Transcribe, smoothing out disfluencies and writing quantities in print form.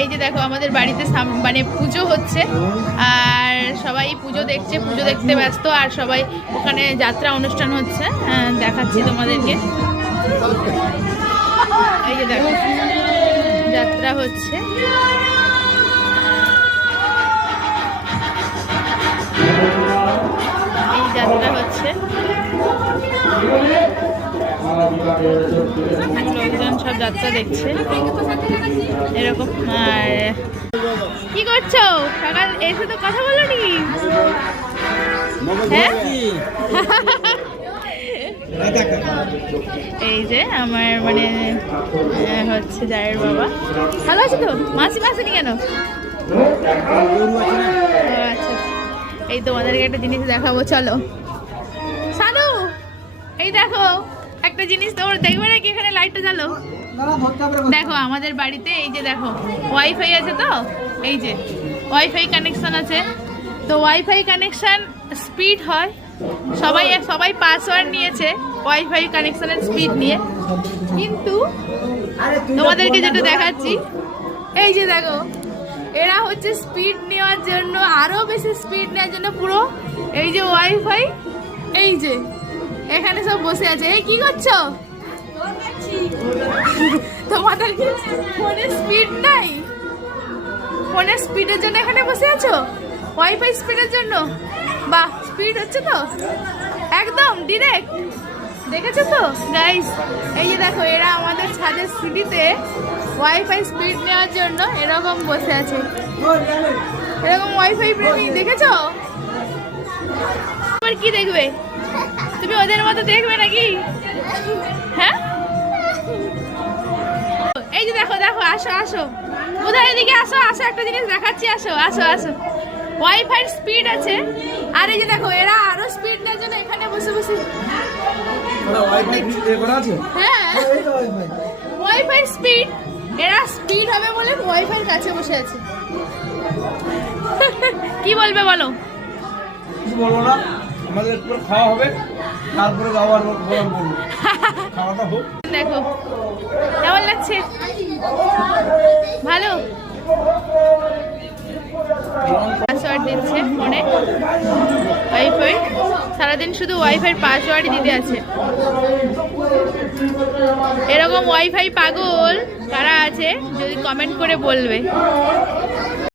এই যে দেখো আমাদের বাড়িতে মানে পুজো হচ্ছে আর সবাই পুজো দেখছে, পুজো দেখতে ব্যস্ত। আর সবাই ওখানে যাত্রা অনুষ্ঠান হচ্ছে, দেখাচ্ছি তোমাদেরকে। এই যে দেখো যাত্রা হচ্ছে। এই যাত্রা হচ্ছে, লোকজন সব যাত্রা দেখছে এরকম। আর কি করছো? সকাল এসে তো কথা বলো নি? হ্যাঁ এই যে আমার মানে হচ্ছে জায়ের বাবা। ভালো আছে তো? মাসিমা আসেনি কেন? আচ্ছা, এই তোমাদেরকে একটা জিনিস দেখাবো, চলো। সানু এই দেখো একটা জিনিস, তোর দেখবে নাকি? এখানে লাইটটা জ্বালো। দেখো আমাদের বাড়িতে এই যে দেখো ওয়াইফাই আছে, তো এই যে ওয়াইফাই কানেকশন আছে। তো ওয়াইফাই কানেকশন স্পিড হয়, সবাই পাসওয়ার্ড নিয়েছে ওয়াইফাই কানেকশনের স্পিড নিয়ে। কিন্তু তোমাদেরকে যেটা দেখাচ্ছি, এই যে দেখো এরা হচ্ছে স্পিড নেওয়ার জন্য, আরো বেশি স্পিড নেওয়ার জন্য পুরো এই যে ওয়াইফাই, এই যে এখানে সব বসে আছে। এই কি করছো? তোমাদের কি ফোনের স্পিড নাই? ফোনের স্পিডের জন্য এখানে বসে আছো, ওয়াইফাই স্পিডের জন্য। বাহ, স্পিড হচ্ছে তো একদম ডিরেক্ট, দেখেছো তো গাইস? এই যে দেখো এরা আমাদের ছাদের সিঁড়িতে ওয়াইফাই স্পিড নেওয়ার জন্য এরকম বসে আছে, এরকম ওয়াইফাই প্রেমী, দেখেছো? আবার কি দেখবে তুমি? ওদের মতো দেখবে নাকি? হ্যাঁ এই যে দেখো দেখো, আসো আসো, কোথায়? এদিকে আসো আসো, একটা জিনিস দেখাচ্ছি, আসো আসো আসো। ওয়াইফাই স্পিড আছে, আর এই যে দেখো এরা আরো স্পিড নেওয়ার জন্য এখানে বসে বসে। হ্যাঁ ওয়াইফাই স্পিড, এরা স্পিড হবে বলে ওয়াইফাই কাছে বসে আছে। কি বলবে বলো? কিছু বলবো না, আমাদের একটু খাওয়া হবে, তারপরে আবার বলবো। খাওয়াটা হোক। দেখো কেমন লাগছে? ভালো। পাসওয়ার্ড দিচ্ছে ফোনে, ওয়াইফাই সারাদিন শুধু ওয়াইফাই পাসওয়ার্ডই দিতে আছে। এরকম ওয়াইফাই পাগল কারা আছে যদি কমেন্ট করে বলবে।